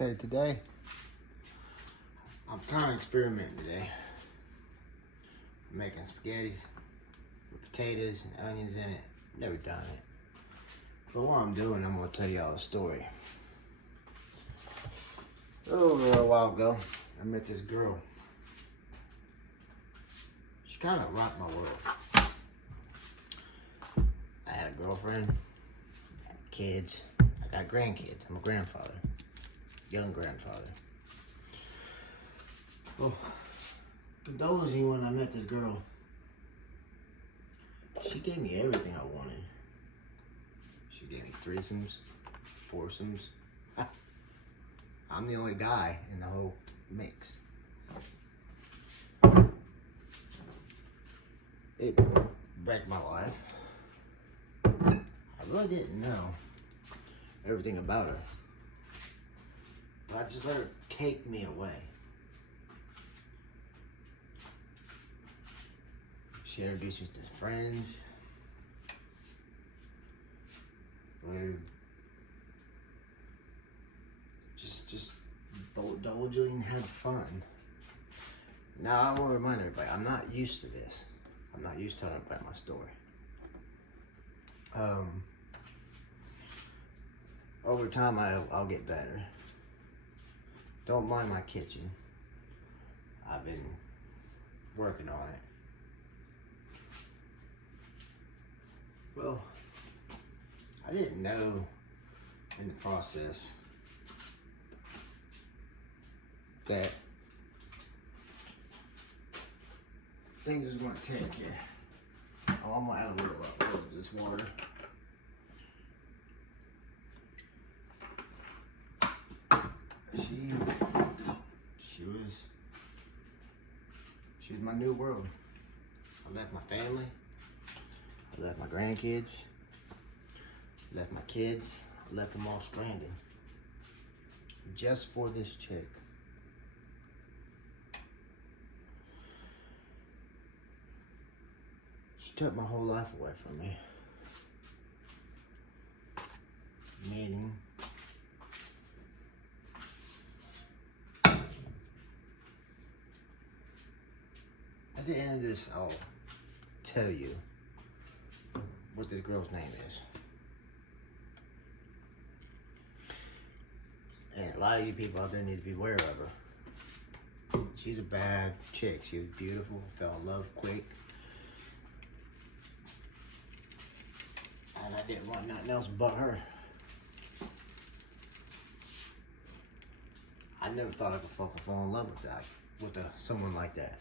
Okay, today I'm kind of experimenting today. I'm making spaghettis with potatoes and onions in it. Never done it. But what I'm doing, I'm gonna tell y'all a story. Over a while ago, I met this girl. She kind of rocked my world. I had a girlfriend, I had kids, I got grandkids. I'm a grandfather, young grandfather. Well, condolences when I met this girl. She gave me everything I wanted. She gave me threesomes, foursomes. I'm the only guy in the whole mix. It wrecked my life. I really didn't know everything about her. But I just let her take me away. She introduced me to friends. We just indulging and had fun. Now I want to remind everybody, I'm not used to this. I'm not used to telling about my story. Over time, I'll get better. Don't mind my kitchen. I've been working on it. Well, I didn't know in the process that things was going to take here. Oh, I'm going to add a little of this water. She was my new world. I left my family. I left my grandkids. I left my kids. I left them all stranded. Just for this chick. She took my whole life away from me. Meaning, at the end of this, I'll tell you what this girl's name is. And a lot of you people out there need to be aware of her. She's a bad chick. She was beautiful, fell in love quick. And I didn't want nothing else but her. I never thought I could fucking fall in love with someone like that.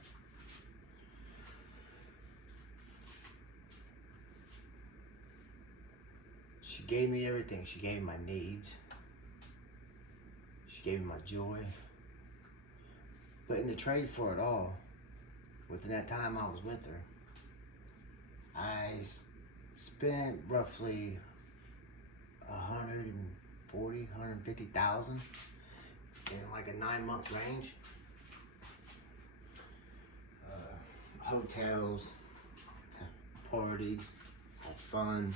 She gave me everything. She gave me my needs. She gave me my joy. But in the trade for it all, within that time I was with her, I spent roughly $140,000, $150,000 in like a 9-month range. Hotels, partied, had fun.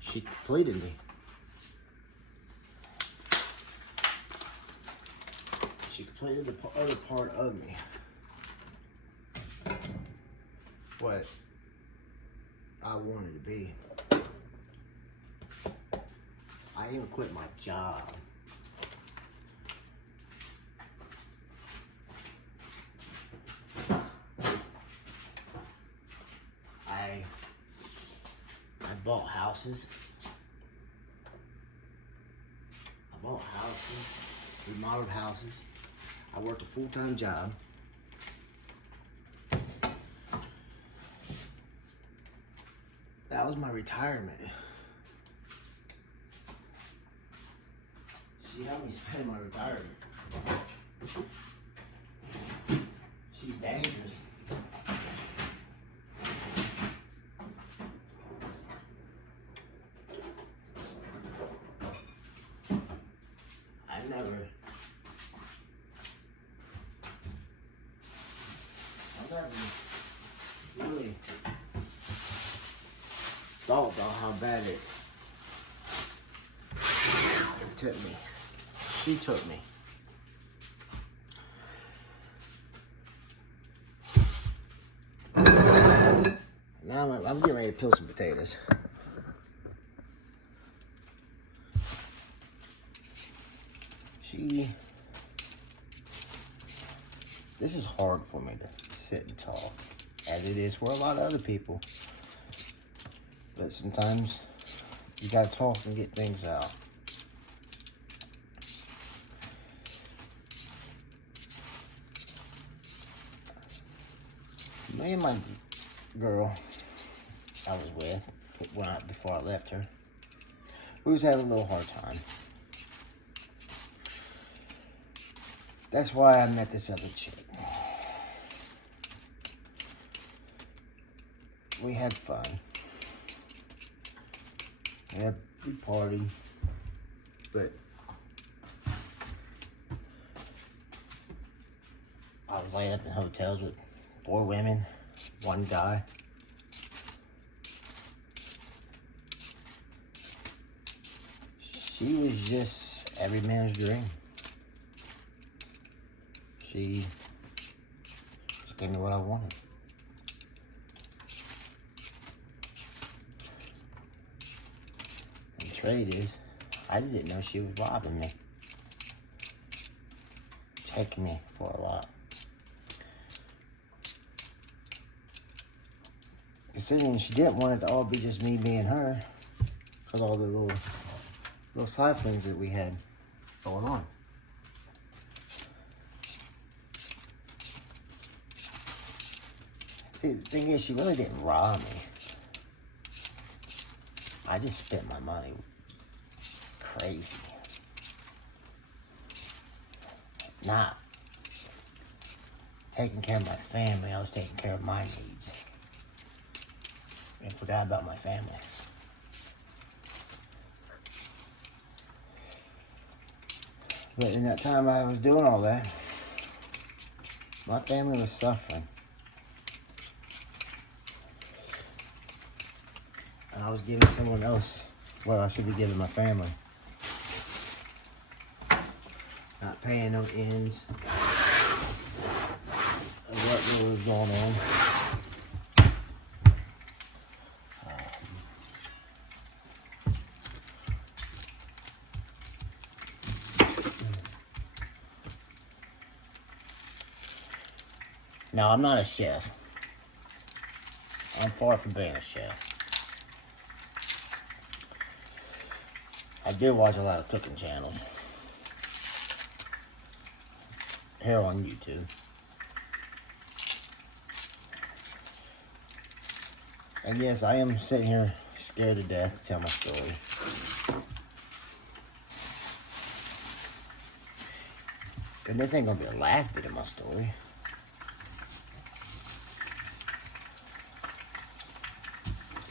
She completed me. She completed the other part of me. What I wanted to be. I even quit my job. I bought houses. Remodeled houses. I worked a full-time job. That was my retirement. She helped me spend my retirement. She's dangerous. I never really thought about how bad it Took me. She took me. Now I'm getting ready to peel some potatoes. This is hard for me to sit and talk, as it is for a lot of other people. But sometimes you gotta talk and get things out. Me and my girl I was with before I left her, we was having a little hard time. That's why I met this other chick. We had fun. We partied, but I was laying up in hotels with 4 women, 1 guy. She was just every man's dream. She just gave me what I wanted. And the trade is, I just didn't know she was robbing me. Taking me for a lot. Considering she didn't want it to all be just me being her, because all the little side things that we had going on. See, the thing is, she really didn't rob me. I just spent my money crazy. Not taking care of my family, I was taking care of my needs. And forgot about my family. But in that time I was doing all that, my family was suffering. And I was giving someone else what I should be giving my family. Not paying no ends of what was going on. Now, I'm not a chef. I'm far from being a chef. I do watch a lot of cooking channels here on YouTube. And yes, I am sitting here scared to death to tell my story. And this ain't gonna be the last bit of my story.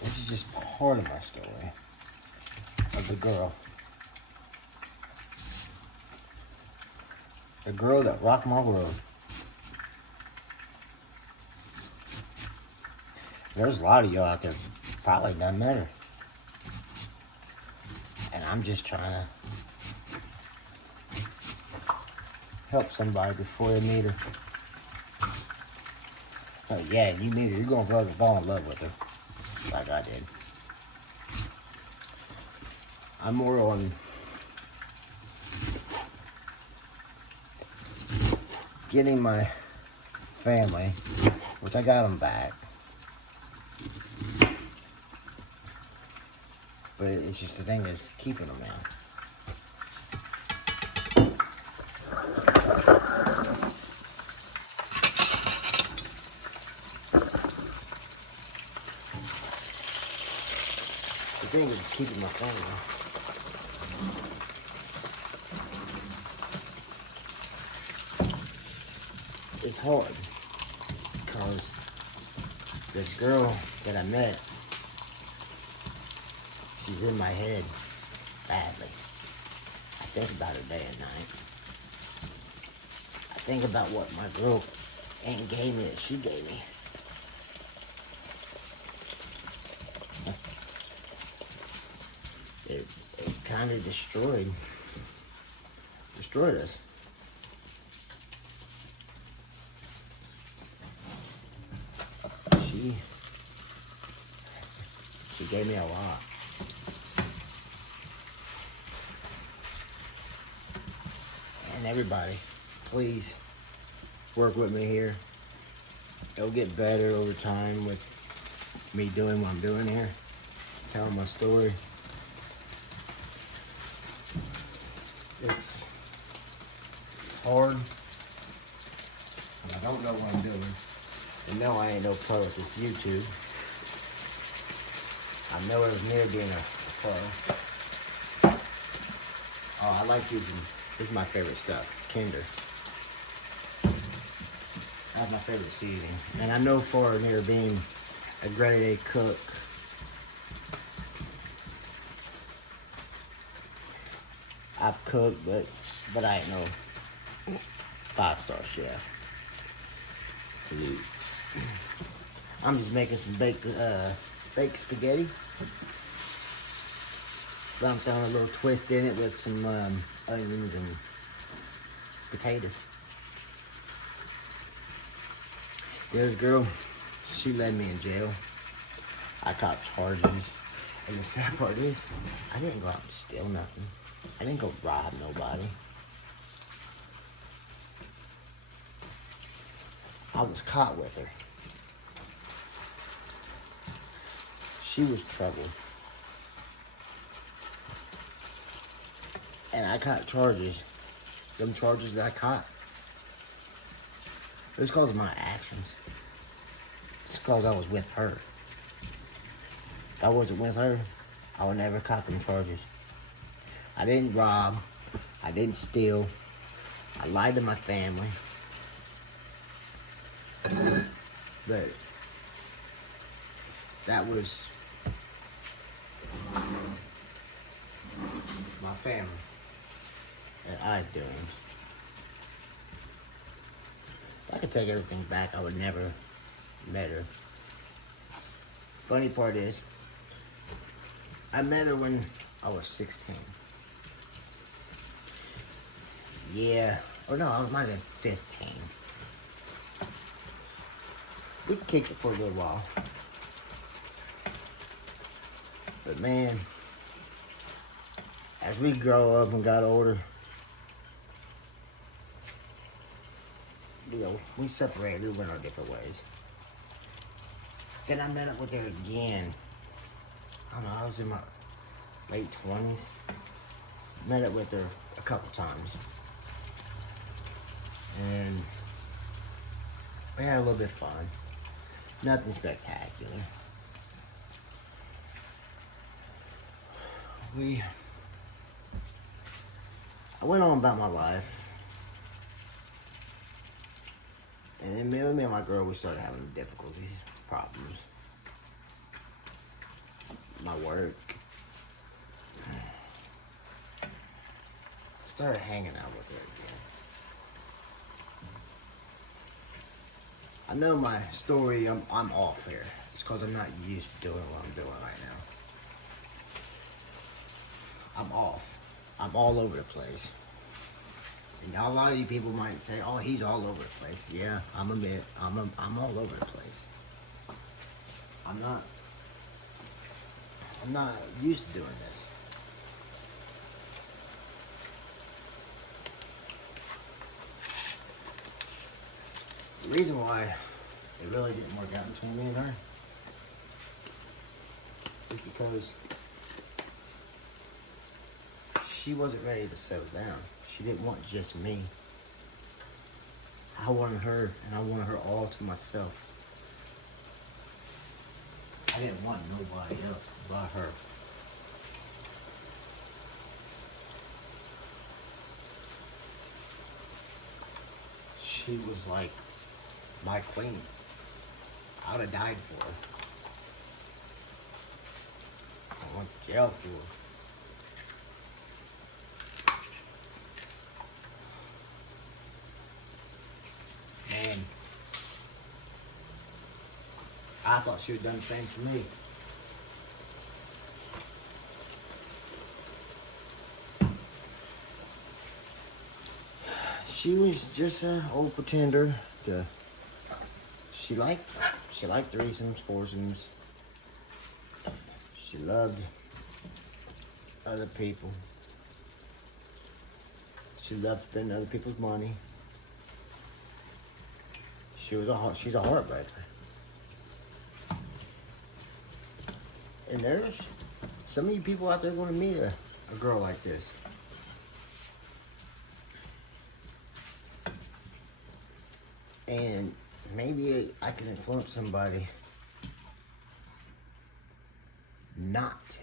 This is just part of my story. Of the girl. The girl that rocked my world. There's a lot of y'all out there probably done met her. And I'm just trying to help somebody before they meet her. Oh yeah, you meet her, you're gonna fall in love with her. Like I did. I'm more on getting my family, which I got them back. But it's just the thing is keeping them now. The thing is keeping my family. It's hard because this girl that I met, she's in my head badly. I think about her day and night. I think about what my girl ain't gave me that she gave me. It kind of destroyed us. She gave me a lot. And everybody, please work with me here. It'll get better over time with me doing what I'm doing here, telling my story. It's hard, and I don't know what I'm doing. And no, I ain't no pro at this YouTube. I'm nowhere near being a pro. Oh, I like using, this is my favorite stuff, Kinder. That's my favorite seasoning. And I'm no far near being a grade A cook. I've cooked, but I ain't no 5-star chef. Dude. I'm just making some baked spaghetti. But I'm throwing a little twist in it with some onions and potatoes. This girl, she led me in jail. I caught charges. And the sad part is, I didn't go out and steal nothing. I didn't go rob nobody. I was caught with her. She was troubled. And I caught charges. Them charges that I caught. It was because of my actions. It's because I was with her. If I wasn't with her, I would never caught them charges. I didn't rob. I didn't steal. I lied to my family. But that was my family that I doing. If I could take everything back, I would never met her. Funny part is, I met her when I was 16. Yeah, or no, I might have been 15. We kicked it for a little while. But man, as we grow up and got older, you know, we separated, we went our different ways. Then I met up with her again. I don't know, I was in my late 20s. Met up with her a couple times. And we had a little bit of fun. Nothing spectacular. I went on about my life. And then me and my girl, we started having difficulties, problems. My work. Started hanging out with her again. I know my story, I'm off here. It's because I'm not used to doing what I'm doing right now. I'm off. I'm all over the place. And a lot of you people might say, oh, he's all over the place. Yeah, I'm all over the place. I'm not used to doing this. The reason why it really didn't work out between me and her is because she wasn't ready to settle down. She didn't want just me. I wanted her, and I wanted her all to myself. I didn't want nobody else but her. She was like my queen. I would have died for her. I went to jail for her. Man, I thought she would have done the same for me. she was just an old pretender. She liked threesomes, foursomes. She loved other people. She loved spending other people's money. She's a heartbreaker. And there's some of you people out there going to meet a girl like this. And maybe I can influence somebody not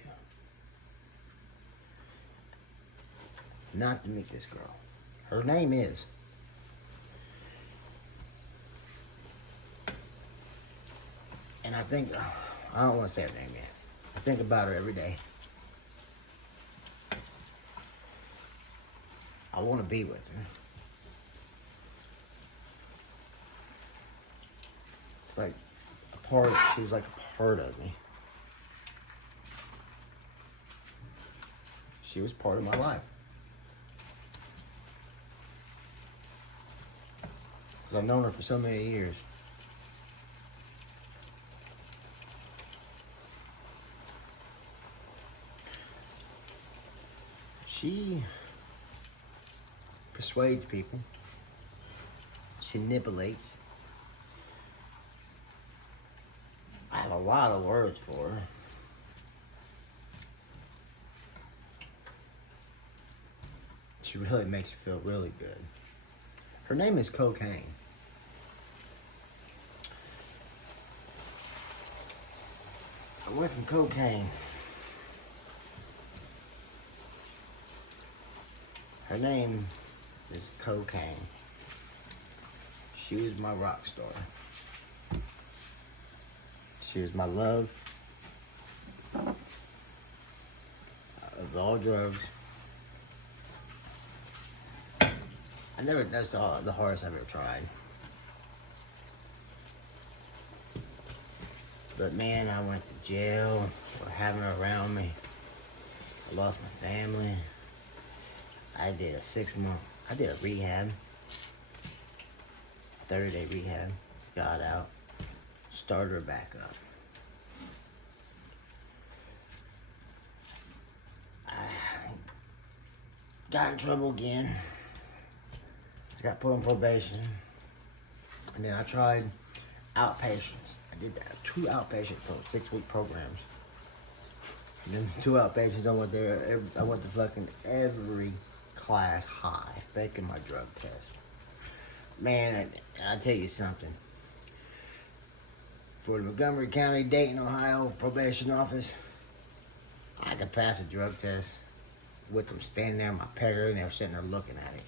to meet this girl. Her name is and I think I don't want to say her name yet. I think about her every day. I want to be with her. It's like she was like a part of me. She was part of my life. Because I've known her for so many years. She persuades people. She manipulates. I have a lot of words for her. She really makes you feel really good. Her name is Cocaine. I went from cocaine. Her name is Cocaine. She was my rock star. She was my love of all drugs. That's the hardest I've ever tried. But man, I went to jail for having her around me. I lost my family. I did a rehab. 30-day rehab. Got out. Started her back up. I got in trouble again. Got put on probation. And then I tried outpatients. I did 2 outpatient 6-week programs. And then 2 outpatients, I went to fucking every class high, faking my drug test. Man, I'll tell you something. For the Montgomery County, Dayton, Ohio probation office, I could pass a drug test with them standing there in my pegger and they were sitting there looking at it.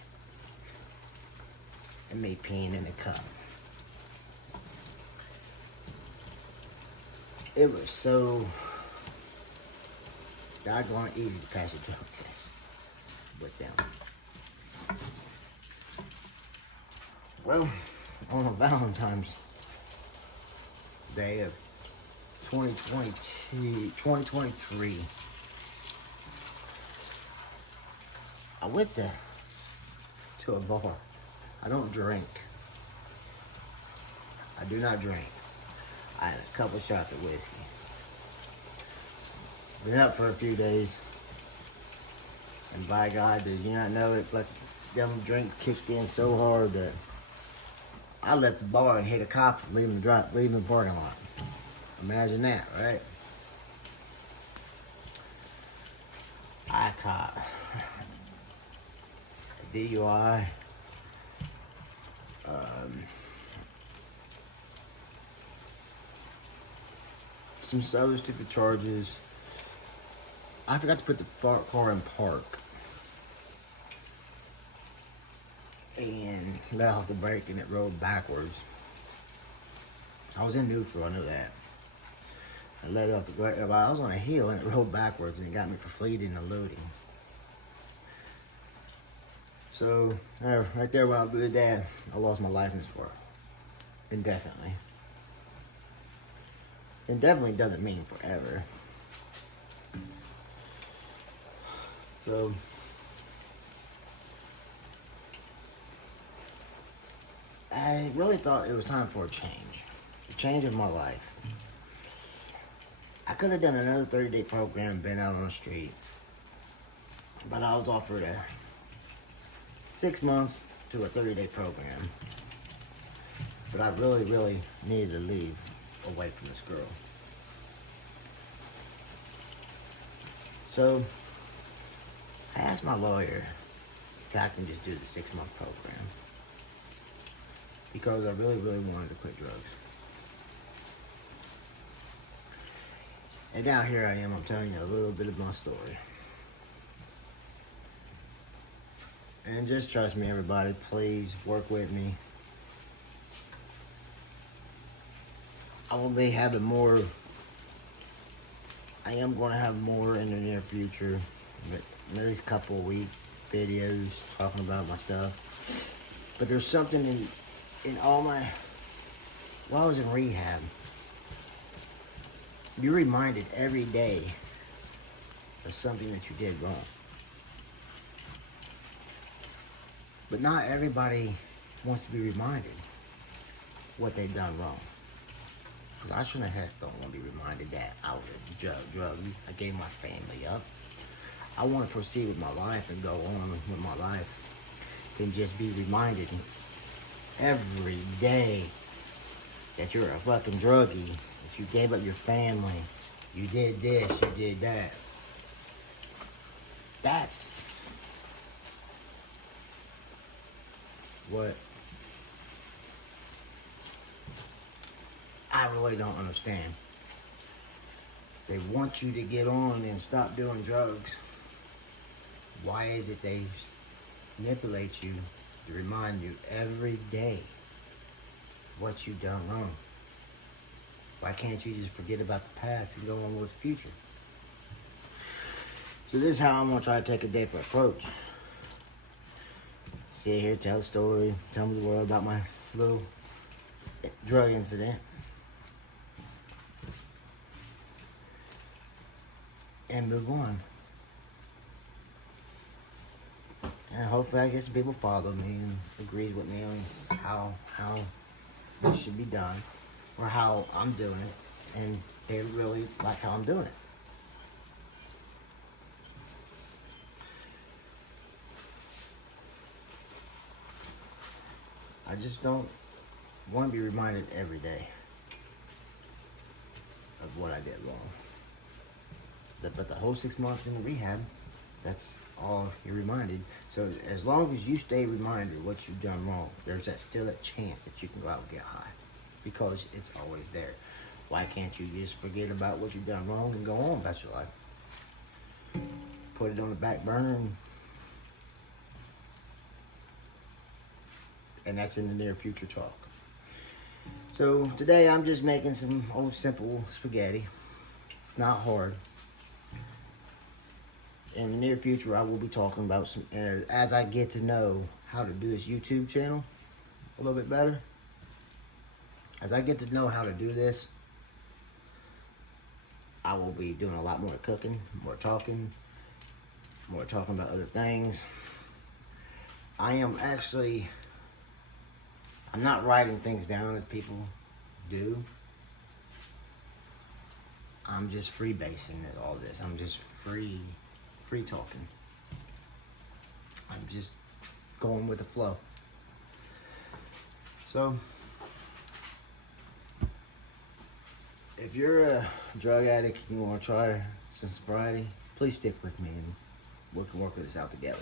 And me peeing in the cup. It was so doggone easy to pass a drug test with them. Well, on a Valentine's Day of 2023, I went to a bar. I don't drink. I do not drink. I had a couple shots of whiskey. Been up for a few days. And by God, did you not know it? Like, them drinks kicked in so hard that I left the bar and hit a cop and leave him the parking lot. Imagine that, right? I caught a DUI. Some other stupid charges. I forgot to put the car in park. And let off the brake and it rolled backwards. I was in neutral, I knew that. I let off the brake, I was on a hill and it rolled backwards and it got me for fleeing and eluding. So, right there when I did that, I lost my license for indefinitely. Indefinitely doesn't mean forever. So, I really thought it was time for a change of my life. I could have done another 30-day program, been out on the street, but I was offered a 6 months to a 30-day program. But I really, really needed to leave away from this girl. So I asked my lawyer if I can just do the 6-month program, because I really, really wanted to quit drugs. And now here I am, I'm telling you a little bit of my story. And just trust me, everybody, please work with me. I will be having more. I am going to have more in the near future, but at least a couple of week videos talking about my stuff. But there's something in all my, while I was in rehab, you're reminded every day of something that you did wrong. But not everybody wants to be reminded what they've done wrong. Because I shouldn't have don't want to be reminded that I was a drug. I gave my family up. I want to proceed with my life and go on with my life. And just be reminded every day that you're a fucking druggie. That you gave up your family. You did this, you did that. That's what I really don't understand. They want you to get on and stop doing drugs. Why is it they manipulate you to remind you every day what you've done wrong? Why can't you just forget about the past and go on with the future? So this is how I'm going to try to take a different approach. Sit here, tell a story, tell the world about my little drug incident. And move on. And hopefully I get some people follow me and agree with me on how this should be done, or how I'm doing it, and they really like how I'm doing it. I just don't want to be reminded every day of what I did wrong. But the whole 6 months in rehab, that's all you're reminded. So as long as you stay reminded what you've done wrong, there's still a chance that you can go out and get high, because it's always there. Why can't you just forget about what you've done wrong and go on about your life? Put it on the back burner, and that's in the near future talk. So today I'm just making some old simple spaghetti. It's not hard. In the near future, I will be talking about some, as I get to know how to do this YouTube channel a little bit better. As I get to know how to do this, I will be doing a lot more cooking, more talking about other things. I'm not writing things down as people do. I'm just freebasing all this. I'm just free talking. I'm just going with the flow. So, if you're a drug addict and you want to try some sobriety, please stick with me and we can work this out together.